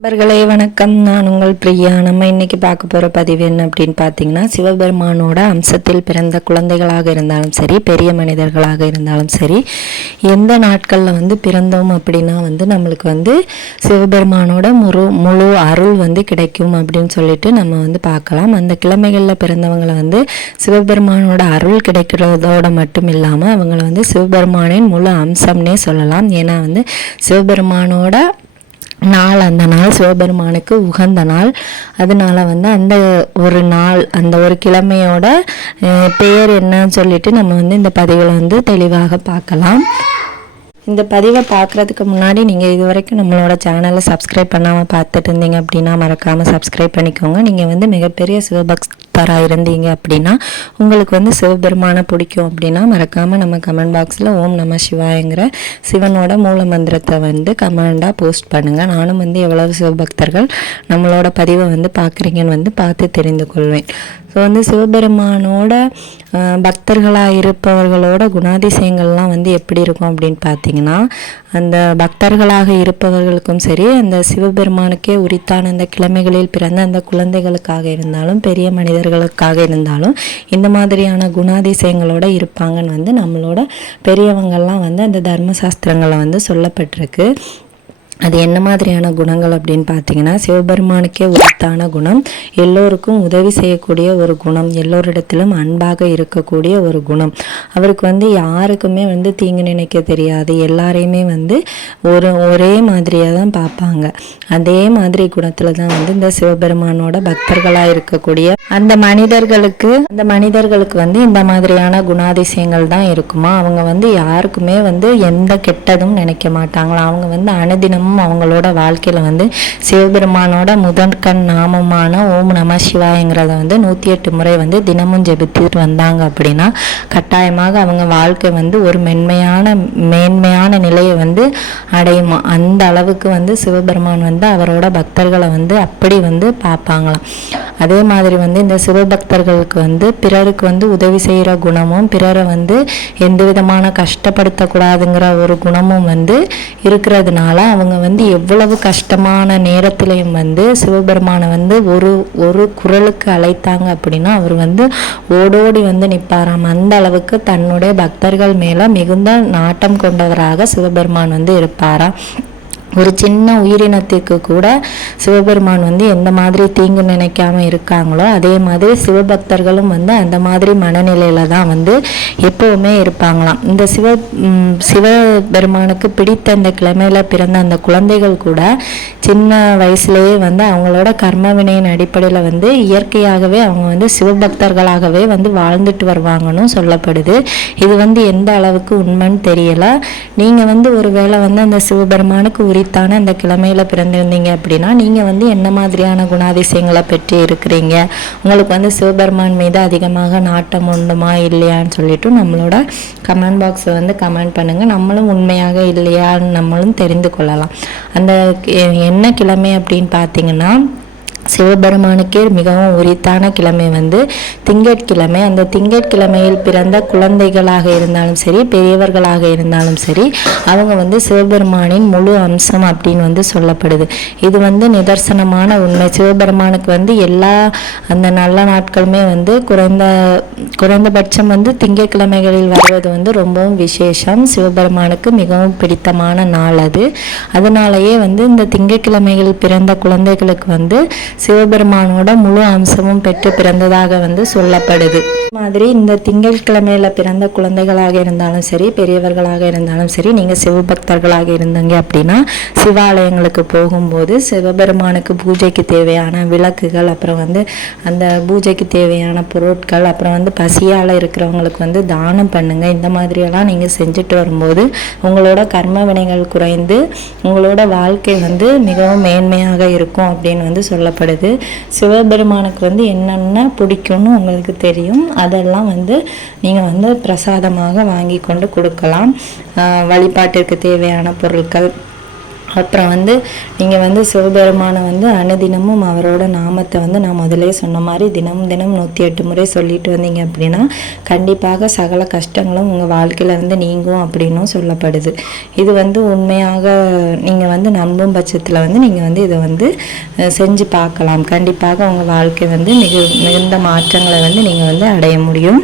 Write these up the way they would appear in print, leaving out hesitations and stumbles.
நண்பர்களே வணக்கம். நான் உங்கள் பிரியா. நம்ம இன்னைக்கு பார்க்க போகிற பதிவு என்ன அப்படின்னு பார்த்தீங்கன்னா, சிவபெருமானோட அம்சத்தில் பிறந்த குழந்தைகளாக இருந்தாலும் சரி, பெரிய மனிதர்களாக இருந்தாலும் சரி, எந்த நாட்களில் பிறந்தோம் அப்படின்னா நம்மளுக்கு சிவபெருமானோட முழு அருள் கிடைக்கும் அப்படின்னு சொல்லிட்டு நம்ம பார்க்கலாம். அந்த கிழமைகளில் பிறந்தவங்களை சிவபெருமானோட அருள் கிடைக்கிறதோட மட்டும் இல்லாமல் அவங்கள சிவபெருமானின் முழு அம்சம்னே சொல்லலாம். ஏன்னா சிவபெருமானோட அந்த நாள் சிவபெருமானுக்கு உகந்த நாள். அதனால அந்த ஒரு நாள், அந்த ஒரு கிழமையோட பெயர் என்னன்னு சொல்லிட்டு நம்ம இந்த பதிவில் தெளிவாக பார்க்கலாம். இந்த பதிவை பார்க்குறதுக்கு முன்னாடி நீங்கள் இது வரைக்கும் நம்மளோட சேனலை சப்ஸ்கிரைப் பண்ணாமல் பார்த்துட்டு இருந்தீங்க அப்படின்னா மறக்காமல் சப்ஸ்கிரைப் பண்ணிக்கோங்க. நீங்கள் மிகப்பெரிய சிவபக்தராக இருந்தீங்க அப்படின்னா, உங்களுக்கு சிவபெருமானை பிடிக்கும் அப்படின்னா மறக்காமல் நம்ம கமெண்ட் பாக்ஸில் ஓம் நம சிவாயங்கிற சிவனோட மூல மந்திரத்தை கமெண்டாக போஸ்ட் பண்ணுங்கள். நானும் எவ்வளவு சிவபக்தர்கள் நம்மளோட பதிவை பார்க்குறீங்கன்னு பார்த்து தெரிந்து கொள்வேன். ஸோ சிவபெருமானோட பக்தர்களாக இருப்பவர்களோட குணாதிசயங்கள்லாம் எப்படி இருக்கும் அப்படின்னு பார்த்தீங்கன்னா, அந்த பக்தர்களாக இருப்பவர்களுக்கும் சரி, அந்த சிவபெருமானுக்கே உரித்தான அந்த கிழமைகளில் பிறந்த அந்த குழந்தைகளுக்காக இருந்தாலும், பெரிய மனிதர்களுக்காக இருந்தாலும் இந்த மாதிரியான குணாதிசயங்களோட இருப்பாங்கன்னு நம்மளோட பெரியவங்கள்லாம் அந்த தர்மசாஸ்திரங்களை சொல்லப்பட்டிருக்கு. அது என்ன மாதிரியான குணங்கள் அப்படின்னு பார்த்தீங்கன்னா, சிவபெருமானுக்கே உரித்தான குணம், எல்லோருக்கும் உதவி செய்யக்கூடிய ஒரு குணம், எல்லோரிடத்திலும் அன்பாக இருக்கக்கூடிய ஒரு குணம். அவருக்கு யாருக்குமே தீங்கு நினைக்க தெரியாது. எல்லாரையுமே ஒரே மாதிரியாக தான் பார்ப்பாங்க. அதே மாதிரி குணத்தில் தான் இந்த சிவபெருமானோட பக்தர்களாக இருக்கக்கூடிய அந்த மனிதர்களுக்கு இந்த மாதிரியான குணாதிசயங்கள் தான் இருக்குமா. அவங்க யாருக்குமே எந்த கெட்டதும் நினைக்க மாட்டாங்களா. அவங்க அனுதினமும் அவங்களோட வாழ்க்கையில சிவபெருமானோட முதற்கண் நாமமான ஓம் நம சிவாயங்கிறத 108 முறை தினமும் ஜெபித்துட்டு வந்தாங்க அப்படின்னா கட்டாயமாக அவங்க வாழ்க்கை ஒரு மேன்மையான நிலையை அடையுமா. அந்த அளவுக்கு சிவபெருமான் அவரோட பக்தர்களை அப்படி பார்ப்பாங்களாம். அதே மாதிரி இந்த சிவபக்தர்களுக்கு பிறருக்கு உதவி செய்கிற குணமும், பிறரை எந்த விதமான கஷ்டப்படுத்தக்கூடாதுங்கிற ஒரு குணமும் இருக்கிறதுனால அவங்க எவ்வளவு கஷ்டமான நேரத்திலையும் சிவபெருமானை ஒரு குரலுக்கு அழைத்தாங்க அப்படின்னா அவர் ஓடோடி நிற்பாராம். அந்த அளவுக்கு தன்னுடைய பக்தர்கள் மேல மிகுந்த நாட்டம் கொண்டவராக சிவபெருமான் இருப்பாராம். ஒரு சின்ன உயிரினத்திற்கு கூட சிவபெருமான் எந்த மாதிரி தீங்கு நினைக்காம இருக்காங்களோ அதே மாதிரி சிவபக்தர்களும் அந்த மாதிரி மனநிலையில தான் எப்பவுமே இருப்பாங்களாம். இந்த சிவபெருமானுக்கு பிடித்த இந்த கிழமையில பிறந்த அந்த குழந்தைகள் கூட சின்ன வயசுலேயே அவங்களோட கர்ம வினையின் அடிப்படையில் இயற்கையாகவே அவங்க சிவபக்தர்களாகவே வாழ்ந்துட்டு வருவாங்கன்னு சொல்லப்படுது. இது எந்த அளவுக்கு உண்மைன்னு தெரியல. நீங்க ஒருவேளை அந்த சிவபெருமானுக்கு அந்த கிழமையில பிறந்திருந்தீங்க அப்படின்னா நீங்க என்ன மாதிரியான குணாதிசயங்களை பெற்று இருக்கிறீங்க, உங்களுக்கு சிவபெருமான் மீது அதிகமாக நாட்டம் உண்டுமா இல்லையான்னு சொல்லிட்டு நம்மளோட கமெண்ட் பாக்ஸை கமெண்ட் பண்ணுங்க. நம்மளும் உண்மையாக இல்லையான்னு நம்மளும் தெரிந்து கொள்ளலாம். அந்த என்ன கிழமை அப்படின்னு பார்த்தீங்கன்னா, சிவபெருமானுக்கே மிகவும் உரித்தான கிழமை திங்கட்கிழமை. அந்த திங்கட்கிழமையில் பிறந்த குழந்தைகளாக இருந்தாலும் சரி, பெரியவர்களாக இருந்தாலும் சரி, அவங்க சிவபெருமானின் முழு அம்சம் அப்படின்னு சொல்லப்படுது. இது நிதர்சனமான உண்மை. சிவபெருமானுக்கு எல்லா அந்த நல்ல நாட்களுமே குறைந்தபட்சம் திங்கட்கிழமைகளில் வருவது ரொம்பவும் விசேஷம். சிவபெருமானுக்கு மிகவும் பிடித்தமான நாள் அது. அதனாலேயே இந்த திங்கட்கிழமைகளில் பிறந்த குழந்தைகளுக்கு சிவபெருமானோட முழு அம்சமும் பெற்று பிறந்ததாக சொல்லப்படுது. மாதிரி இந்த திங்கட்கிழமையில பிறந்த குழந்தைகளாக இருந்தாலும் சரி, பெரியவர்களாக இருந்தாலும் சரி, நீங்க சிவபக்தர்களாக இருந்தீங்க அப்படின்னா சிவாலயங்களுக்கு போகும்போது சிவபெருமானுக்கு பூஜைக்கு தேவையான விளக்குகள், அப்புறம் அந்த பூஜைக்கு தேவையான பொருட்கள், அப்புறம் பசியால இருக்கிறவங்களுக்கு தானம் பண்ணுங்க. இந்த மாதிரியெல்லாம் நீங்க செஞ்சுட்டு வரும்போது உங்களோட கர்ம வினைகள் குறைந்து உங்களோட வாழ்க்கை மிகவும் மேன்மையாக இருக்கும் அப்படின்னு சொல்லப்படுது. சிவபெருமானுக்கு என்னென்ன பிடிக்கும்னு உங்களுக்கு தெரியும். அதெல்லாம் நீங்கள் பிரசாதமாக வாங்கி கொண்டு கொடுக்கலாம். வழிபாட்டிற்கு தேவையான பொருட்கள், அப்புறம் வந்து நீங்கள் வந்து சிவபெருமானை வந்து அனுதினமும் அவரோட நாமத்தை வந்து நான் முதலே சொன்ன மாதிரி தினம் தினம் 108 முறை சொல்லிட்டு வந்தீங்க அப்படின்னா கண்டிப்பாக சகல கஷ்டங்களும் உங்கள் வாழ்க்கையிலேருந்து நீங்கும் அப்படின்னும் சொல்லப்படுது. இது வந்து உண்மையாக நீங்கள் வந்து நம்பும் பட்சத்தில் வந்து நீங்கள் வந்து இதை வந்து செஞ்சு பார்க்கலாம். கண்டிப்பாக உங்கள் வாழ்க்கை வந்து மிகுந்த மாற்றங்களை வந்து நீங்கள் வந்து அடைய முடியும்.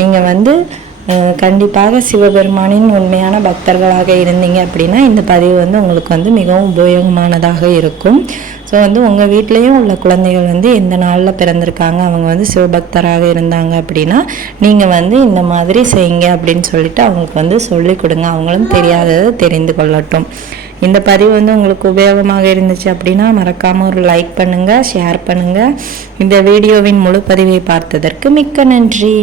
நீங்கள் வந்து கண்டிப்பாக சிவபெருமானின் உண்மையான பக்தர்களாக இருந்தீங்க அப்படின்னா இந்த பதிவு வந்து உங்களுக்கு வந்து மிகவும் உபயோகமானதாக இருக்கும். ஸோ வந்து உங்கள் வீட்லேயும் உள்ள குழந்தைகள் வந்து எந்த நாளில் பிறந்திருக்காங்க, அவங்க வந்து சிவபக்தராக இருந்தாங்க அப்படின்னா நீங்கள் வந்து இந்த மாதிரி செய்யுங்க அப்படின்னு சொல்லிட்டு அவங்களுக்கு வந்து சொல்லிக் கொடுங்க. அவங்களும் தெரியாததை தெரிந்து கொள்ளட்டும். இந்த பதிவு வந்து உங்களுக்கு உபயோகமாக இருந்துச்சு அப்படின்னா மறக்காமல் ஒரு லைக் பண்ணுங்கள், ஷேர் பண்ணுங்கள். இந்த வீடியோவின் முழு பதிவை பார்த்ததற்கு மிக்க நன்றி.